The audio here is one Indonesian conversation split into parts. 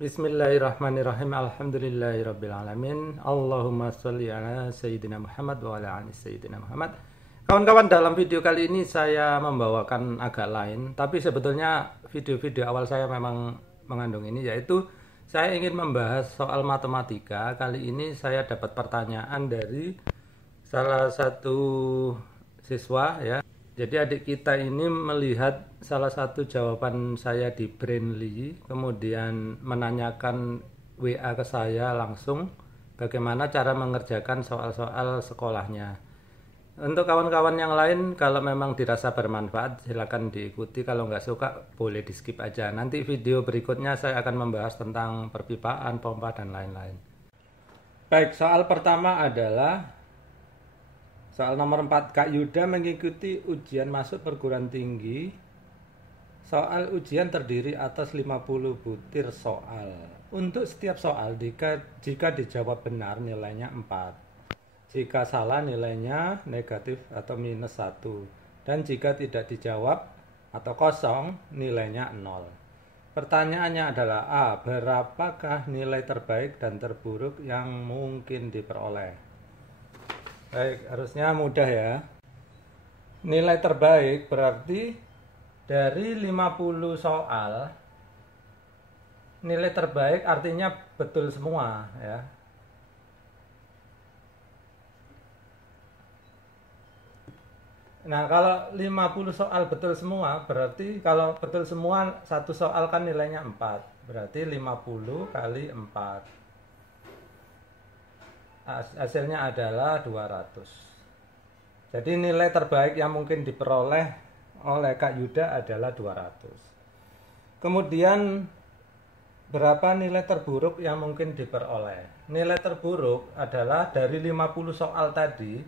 Bismillahirrahmanirrahim. Alhamdulillahirrabbilalamin. Allahumma sholli ala Sayyidina Muhammad wa ala ali Sayyidina Muhammad. Kawan-kawan, dalam video kali ini saya membawakan agak lain, tapi sebetulnya video-video awal saya memang mengandung ini, yaitu saya ingin membahas soal matematika. Kali ini saya dapat pertanyaan dari salah satu siswa, ya. Jadi adik kita ini melihat salah satu jawaban saya di Brainly, kemudian menanyakan WA ke saya langsung bagaimana cara mengerjakan soal-soal sekolahnya. Untuk kawan-kawan yang lain, kalau memang dirasa bermanfaat silakan diikuti, kalau nggak suka boleh di skip aja. Nanti video berikutnya saya akan membahas tentang perpipaan, pompa, dan lain-lain. Baik, soal pertama adalah soal nomor 4, Kak Yuda mengikuti ujian masuk perguruan tinggi. Soal ujian terdiri atas 50 butir soal. Untuk setiap soal, jika dijawab benar nilainya 4. Jika salah nilainya negatif atau minus 1. Dan jika tidak dijawab atau kosong nilainya 0. Pertanyaannya adalah A. Berapakah nilai terbaik dan terburuk yang mungkin diperoleh? Baik, harusnya mudah ya. Nilai terbaik berarti dari 50 soal, nilai terbaik artinya betul semua ya. Nah, kalau 50 soal betul semua, berarti kalau betul semua satu soal kan nilainya 4. Berarti 50 kali 4. Hasilnya adalah 200. Jadi nilai terbaik yang mungkin diperoleh oleh Kak Yuda adalah 200. Kemudian berapa nilai terburuk yang mungkin diperoleh? Nilai terburuk adalah dari 50 soal tadi,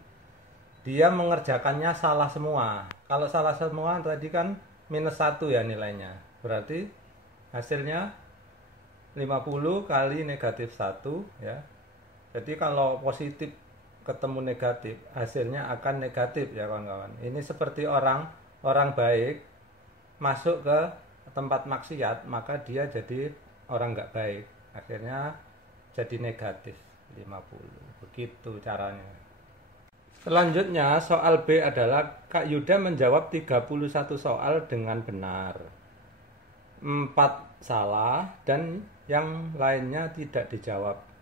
dia mengerjakannya salah semua. Kalau salah semua tadi kan minus 1 ya nilainya. Berarti hasilnya 50 kali negatif 1 ya. Jadi kalau positif ketemu negatif, hasilnya akan negatif ya kawan-kawan. Ini seperti orang baik masuk ke tempat maksiat, maka dia jadi orang nggak baik. Akhirnya jadi negatif 50. Begitu caranya. Selanjutnya soal B adalah Kak Yuda menjawab 31 soal dengan benar. 4 salah dan yang lainnya tidak dijawab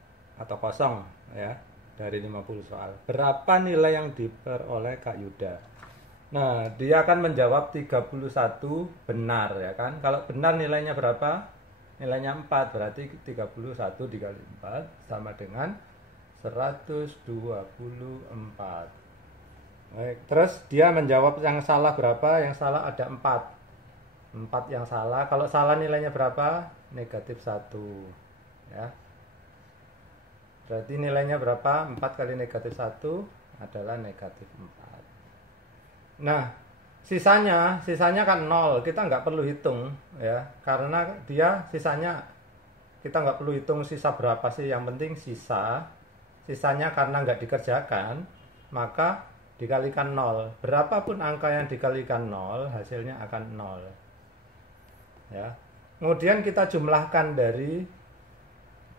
atau kosong ya dari 50 soal. Berapa nilai yang diperoleh Kak Yuda? Nah, dia akan menjawab 31 benar ya kan. Kalau benar nilainya berapa? Nilainya 4, berarti 31 dikali 4 sama dengan 124. Baik, terus dia menjawab yang salah berapa? Yang salah ada 4. 4 yang salah. Kalau salah nilainya berapa? Negatif 1 ya. Berarti nilainya berapa? 4 kali negatif 1 adalah negatif 4. Nah, sisanya kan 0. Kita nggak perlu hitung ya. Karena dia sisanya, kita nggak perlu hitung sisa berapa sih. Yang penting sisanya karena nggak dikerjakan, maka dikalikan 0. Berapapun angka yang dikalikan 0, hasilnya akan 0. Ya. Kemudian kita jumlahkan dari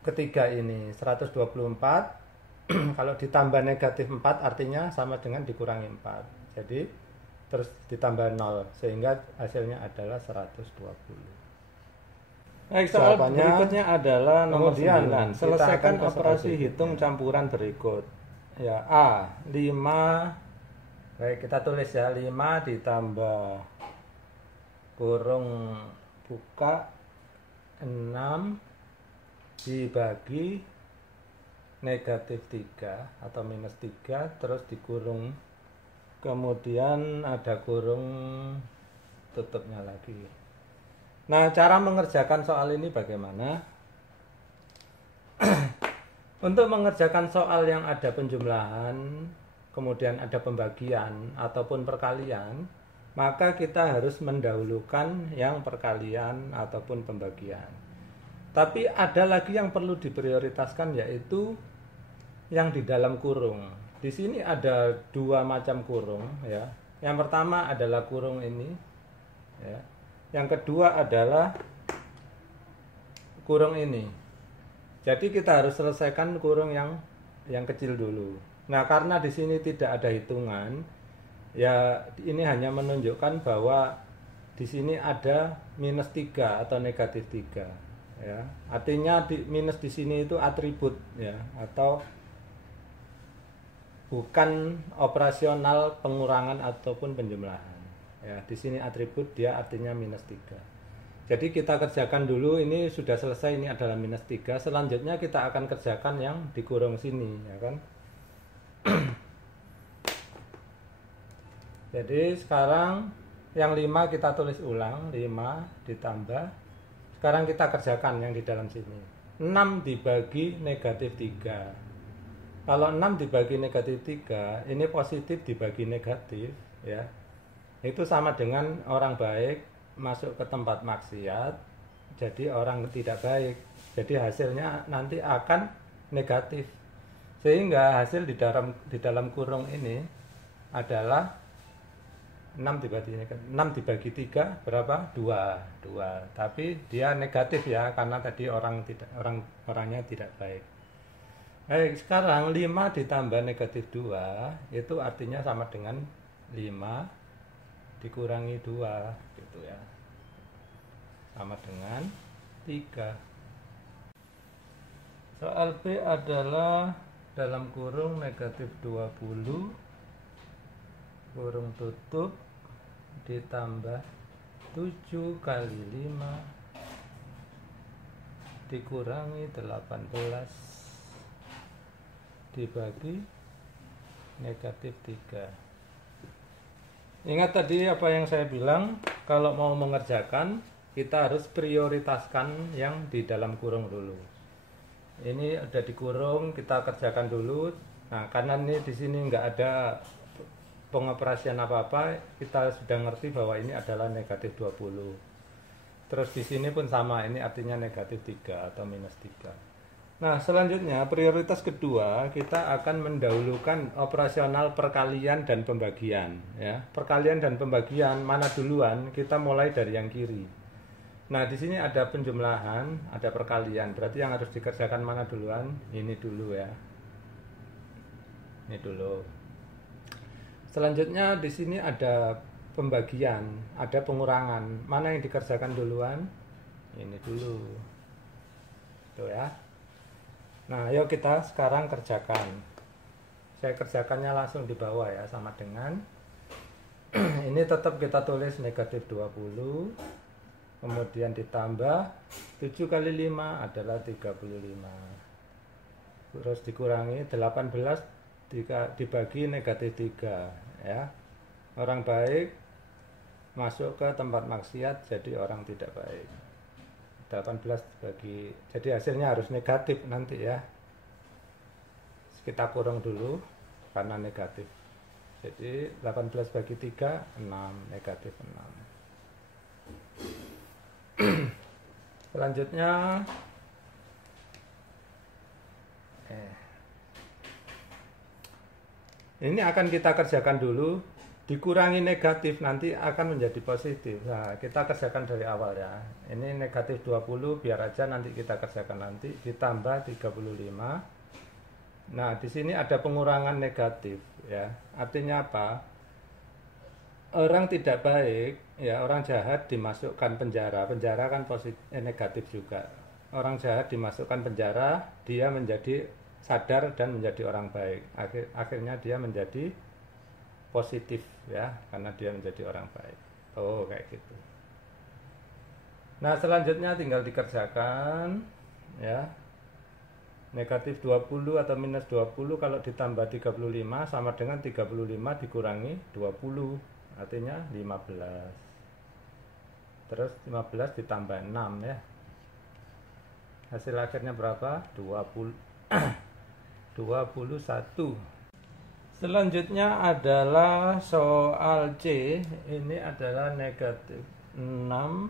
ketiga ini 124. Kalau ditambah negatif 4 artinya sama dengan dikurangi 4. Jadi terus ditambah 0 sehingga hasilnya adalah 120. Baik, soal berikutnya adalah nomor 9. Selesaikan operasi hitung campuran berikut. Ya, A 5. Baik, kita tulis ya, 5 ditambah kurung buka 6 dibagi negatif 3 atau minus 3 terus dikurung, kemudian ada kurung tutupnya lagi. Nah, cara mengerjakan soal ini bagaimana? Untuk mengerjakan soal yang ada penjumlahan kemudian ada pembagian ataupun perkalian, maka kita harus mendahulukan yang perkalian ataupun pembagian. Tapi ada lagi yang perlu diprioritaskan, yaitu yang di dalam kurung. Di sini ada 2 macam kurung ya. Yang pertama adalah kurung ini ya. Yang kedua adalah kurung ini. Jadi kita harus selesaikan kurung yang kecil dulu. Nah, karena di sini tidak ada hitungan, ya ini hanya menunjukkan bahwa di sini ada -3 atau -3 ya. Artinya minus di sini itu atribut ya, atau bukan operasional pengurangan ataupun penjumlahan. Ya, di sini atribut, dia artinya -3. Jadi kita kerjakan dulu, ini sudah selesai, ini adalah -3. Selanjutnya kita akan kerjakan yang dikurung sini, ya kan? Jadi sekarang yang 5 kita tulis ulang, 5 ditambah. Sekarang kita kerjakan yang di dalam sini. 6 dibagi -3. Kalau 6 dibagi -3, ini positif dibagi negatif, ya. Itu sama dengan orang baik masuk ke tempat maksiat, jadi orang tidak baik. Jadi hasilnya nanti akan negatif. Sehingga hasil di dalam kurung ini adalah 6 dibagi 3 berapa? 2. Tapi dia negatif ya, karena tadi orangnya tidak baik. Baik, sekarang 5 ditambah -2 itu artinya sama dengan 5 dikurangi 2 gitu ya, sama dengan 3. Soal B adalah dalam kurung -20 kurung tutup ditambah 7 kali 5 dikurangi 18 dibagi -3. Ingat tadi apa yang saya bilang, kalau mau mengerjakan kita harus prioritaskan yang di dalam kurung dulu. Ini ada di kurung, kita kerjakan dulu. Nah, karena ini di sini nggak ada pengoperasian apa-apa, kita sudah ngerti bahwa ini adalah -20. Terus di sini pun sama, ini artinya -3 atau -3. Nah, selanjutnya prioritas kedua, kita akan mendahulukan operasional perkalian dan pembagian ya. Perkalian dan pembagian mana duluan? Kita mulai dari yang kiri. Nah, di sini ada penjumlahan, ada perkalian. Berarti yang harus dikerjakan mana duluan? Ini dulu ya. Ini dulu. Selanjutnya di sini ada pembagian, ada pengurangan. Mana yang dikerjakan duluan? Ini dulu. Tuh ya. Nah, yuk kita sekarang kerjakan. Saya kerjakannya langsung di bawah ya, sama dengan ini tetap kita tulis -20, kemudian ditambah 7 kali 5 adalah 35. Terus dikurangi 18 dibagi -3 ya. Orang baik masuk ke tempat maksiat, jadi orang tidak baik. 18 dibagi, jadi hasilnya harus negatif nanti ya. Kita kurung dulu karena negatif. Jadi 18 bagi 3 6, negatif 6. Selanjutnya ini akan kita kerjakan dulu. Dikurangi negatif nanti akan menjadi positif. Nah, kita kerjakan dari awal ya. Ini -20 biar aja nanti kita kerjakan nanti, ditambah 35. Nah, di sini ada pengurangan negatif ya. Artinya apa? Orang tidak baik ya, orang jahat dimasukkan penjara. Penjara kan negatif juga. Orang jahat dimasukkan penjara, dia menjadi sadar dan menjadi orang baik. Akhirnya dia menjadi positif ya, karena dia menjadi orang baik. Oh, kayak gitu. Nah, selanjutnya tinggal dikerjakan ya. -20 atau -20 kalau ditambah 35 sama dengan 35 dikurangi 20, artinya 15. Terus 15 ditambah 6 ya. Hasil akhirnya berapa? 21. Selanjutnya adalah soal C. Ini adalah -6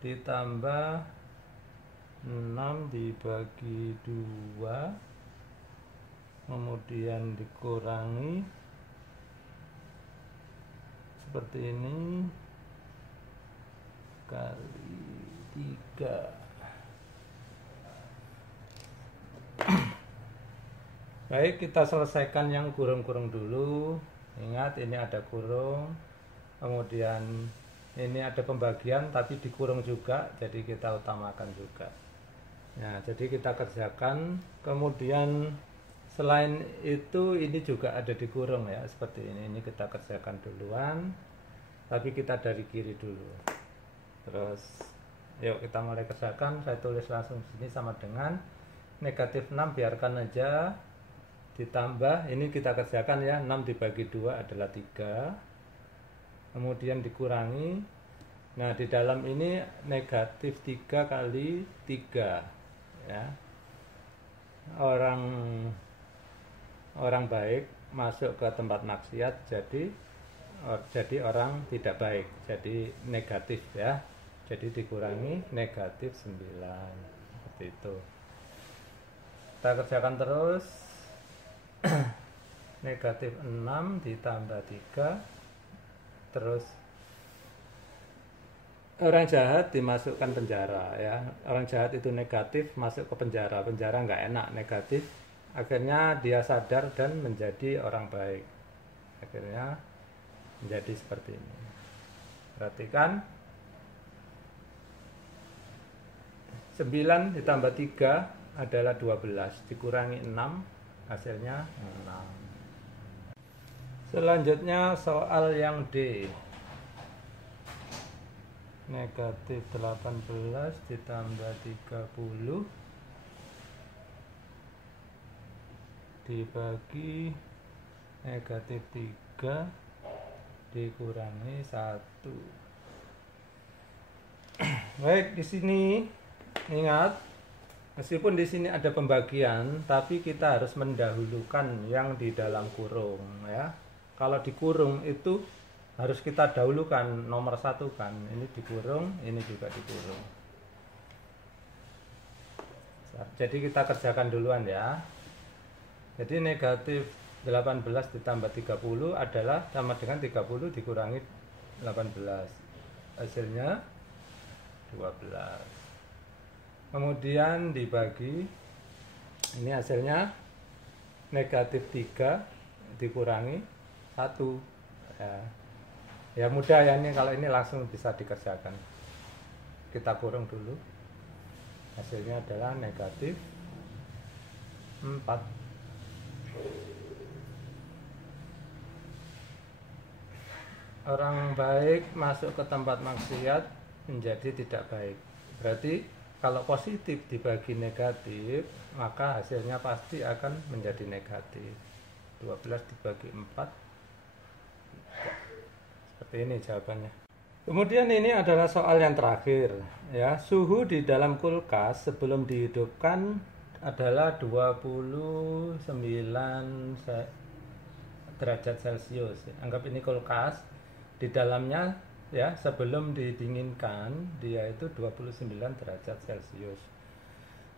ditambah 6 dibagi 2, kemudian dikurangi seperti ini kali 3. Baik, kita selesaikan yang kurung-kurung dulu. Ingat, ini ada kurung, kemudian ini ada pembagian tapi dikurung juga, jadi kita utamakan juga. Nah, jadi kita kerjakan. Kemudian selain itu ini juga ada dikurung ya, seperti ini kita kerjakan duluan, tapi kita dari kiri dulu. Terus yuk kita mulai kerjakan. Saya tulis langsung sini sama dengan negatif 6, biarkan aja, ditambah, ini kita kerjakan ya, 6 dibagi 2 adalah 3, kemudian dikurangi. Nah, di dalam ini negatif 3 kali 3 ya. Orang baik masuk ke tempat maksiat jadi orang tidak baik, jadi negatif ya, jadi dikurangi negatif 9, seperti itu. Kita kerjakan terus. Negatif 6 ditambah 3, terus orang jahat dimasukkan penjara ya. Orang jahat itu negatif, masuk ke penjara nggak enak, negatif, akhirnya dia sadar dan menjadi orang baik, akhirnya menjadi seperti ini. Perhatikan, 9 ditambah 3 adalah 12, dikurangi 6, hasilnya 6. Selanjutnya soal yang D. Negatif 18 ditambah 30 dibagi negatif 3 dikurangi 1. Baik, di sini ingat, meskipun di sini ada pembagian, tapi kita harus mendahulukan yang di dalam kurung ya. Kalau di kurung itu harus kita dahulukan nomor 1 kan. Ini dikurung, ini juga dikurung. Jadi kita kerjakan duluan ya. Jadi negatif 18 ditambah 30 adalah sama dengan 30 dikurangi 18. Hasilnya 12. Kemudian dibagi, ini hasilnya negatif 3 dikurangi 1 ya. Ya mudah ya, ini kalau ini langsung bisa dikerjakan. Kita kurung dulu, hasilnya adalah negatif 4. Orang baik masuk ke tempat maksiat menjadi tidak baik. Berarti kalau positif dibagi negatif, maka hasilnya pasti akan menjadi negatif. 12 dibagi 4, seperti ini jawabannya. Kemudian ini adalah soal yang terakhir ya. Suhu di dalam kulkas sebelum dihidupkan adalah 29 derajat Celcius. Anggap ini kulkas, di dalamnya ya, sebelum didinginkan dia itu 29 derajat Celcius.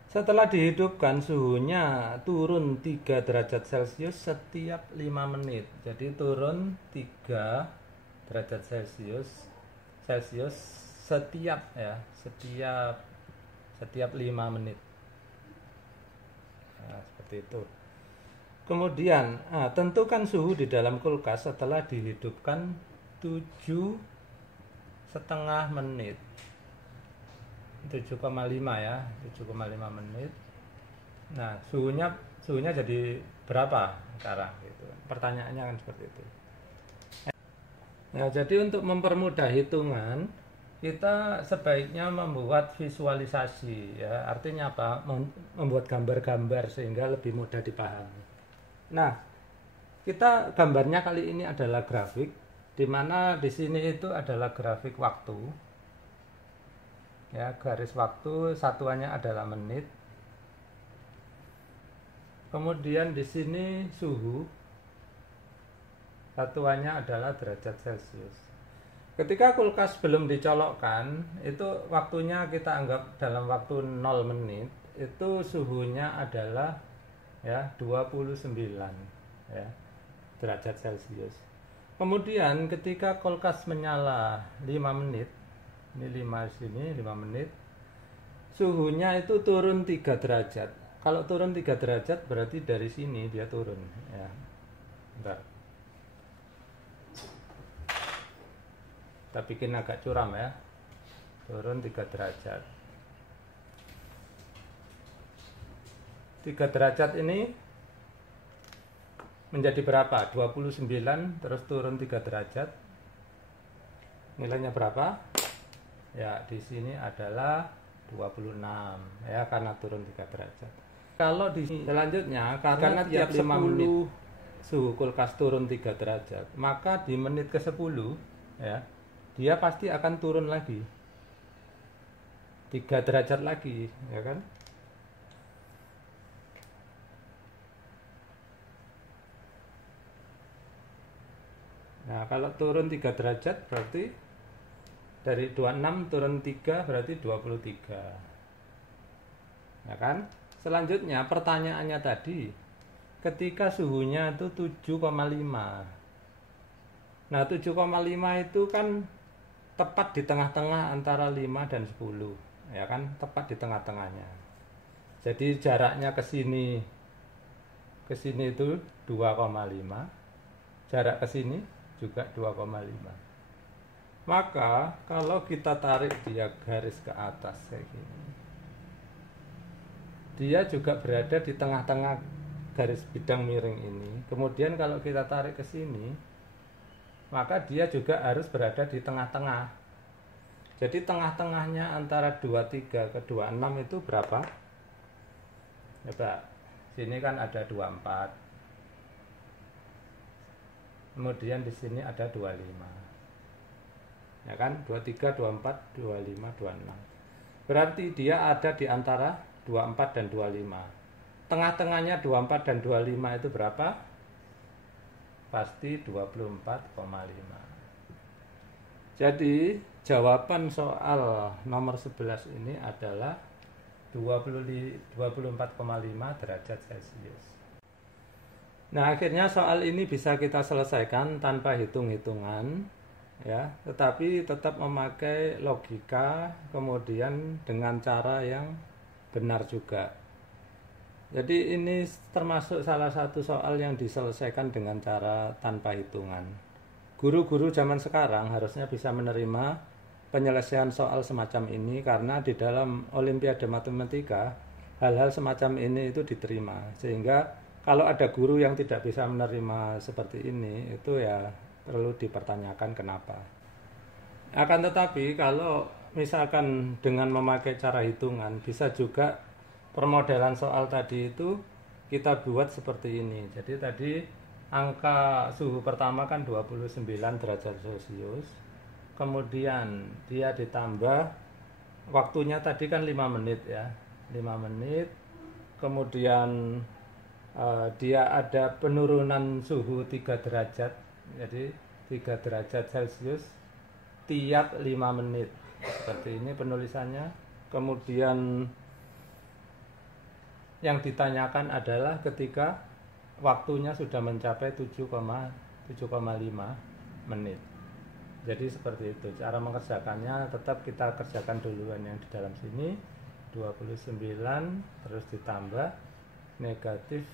Setelah dihidupkan suhunya turun 3 derajat Celcius setiap 5 menit. Jadi turun 3 derajat Celcius setiap ya, setiap 5 menit. Nah, seperti itu. Kemudian tentukan suhu di dalam kulkas setelah dihidupkan 7,5 menit. 7,5 ya, 7,5 menit. Nah, suhunya jadi berapa sekarang gitu. Pertanyaannya kan seperti itu. Nah, jadi untuk mempermudah hitungan, kita sebaiknya membuat visualisasi ya. Artinya apa? Membuat gambar-gambar sehingga lebih mudah dipahami. Nah, kita gambarnya kali ini adalah grafik, di mana di sini itu adalah grafik waktu. Ya, garis waktu satuannya adalah menit. Kemudian di sini suhu, satuannya adalah derajat Celcius. Ketika kulkas belum dicolokkan, itu waktunya kita anggap dalam waktu 0 menit, itu suhunya adalah ya 29 ya, derajat Celcius. Kemudian ketika kulkas menyala 5 menit, ini 5 sini 5 menit, suhunya itu turun 3 derajat. Kalau turun 3 derajat berarti dari sini dia turun ya. Bentar. Kita bikin agak curam ya. Turun 3 derajat. 3 derajat ini menjadi berapa? 29 terus turun 3 derajat. Nilainya berapa? Ya, di sini adalah 26 ya, karena turun 3 derajat. Kalau di selanjutnya karena tiap 5 menit suhu kulkas turun 3 derajat, maka di menit ke-10 ya, dia pasti akan turun lagi 3 derajat lagi, ya kan? Nah, kalau turun 3 derajat berarti dari 26 turun 3 berarti 23. Ya kan? Selanjutnya pertanyaannya tadi, ketika suhunya itu 7,5. Nah, 7,5 itu kan tepat di tengah-tengah antara 5 dan 10, ya kan? Tepat di tengah-tengahnya. Jadi jaraknya ke sini itu 2,5. Jarak ke sini juga 2,5. Maka kalau kita tarik dia garis ke atas kayak gini, dia juga berada di tengah-tengah garis bidang miring ini. Kemudian kalau kita tarik ke sini, maka dia juga harus berada di tengah-tengah. Jadi tengah-tengahnya antara 23 ke 26 itu berapa? Coba, sini kan ada 24. Kemudian di sini ada 25. Ya kan? 23, 24, 25, 26. Berarti dia ada di antara 24 dan 25. Tengah-tengahnya 24 dan 25 itu berapa? Pasti 24,5. Jadi jawaban soal nomor 11 ini adalah 24,5 derajat Celcius. Nah, akhirnya soal ini bisa kita selesaikan tanpa hitung-hitungan ya, tetapi tetap memakai logika, kemudian dengan cara yang benar juga. Jadi ini termasuk salah satu soal yang diselesaikan dengan cara tanpa hitungan. Guru-guru zaman sekarang harusnya bisa menerima penyelesaian soal semacam ini, karena di dalam Olimpiade Matematika hal-hal semacam ini itu diterima. Sehingga kalau ada guru yang tidak bisa menerima seperti ini, itu ya perlu dipertanyakan kenapa. Akan tetapi kalau misalkan dengan memakai cara hitungan, bisa juga permodelan soal tadi itu kita buat seperti ini. Jadi tadi angka suhu pertama kan 29 derajat Celcius. Kemudian dia ditambah waktunya tadi kan 5 menit ya. 5 menit. Kemudian dia ada penurunan suhu 3 derajat. Jadi 3 derajat Celcius tiap 5 menit. Seperti ini penulisannya. Kemudian yang ditanyakan adalah ketika waktunya sudah mencapai 7,5 menit. Jadi seperti itu. Cara mengerjakannya tetap kita kerjakan duluan yang di dalam sini. 29 terus ditambah negatif.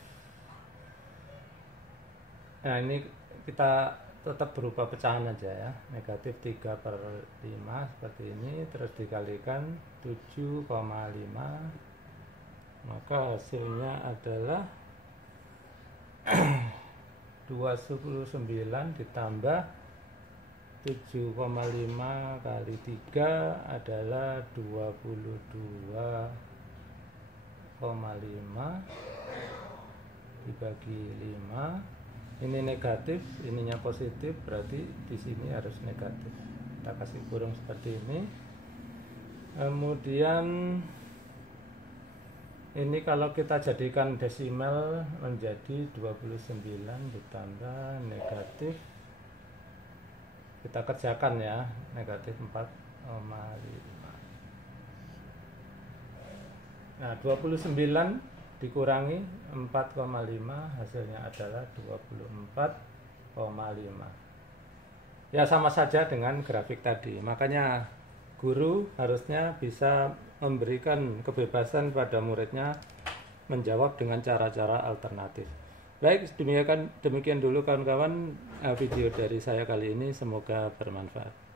Nah, ini kita tetap berupa pecahan aja ya. Negatif 3/5 seperti ini. Terus dikalikan 7,5. Maka hasilnya adalah 29 ditambah 7,5 kali 3 adalah 22,5 dibagi 5. Ini negatif, ininya positif, berarti di sini harus negatif. Kita kasih kurung seperti ini. Kemudian ini kalau kita jadikan desimal menjadi 29 ditambah negatif, kita kerjakan ya, negatif 4,5. Nah, 29 dikurangi 4,5 hasilnya adalah 24,5. Ya, sama saja dengan grafik tadi. Makanya guru harusnya bisa memberikan kebebasan pada muridnya menjawab dengan cara-cara alternatif. Baik, demikian dulu kawan-kawan video dari saya kali ini, semoga bermanfaat.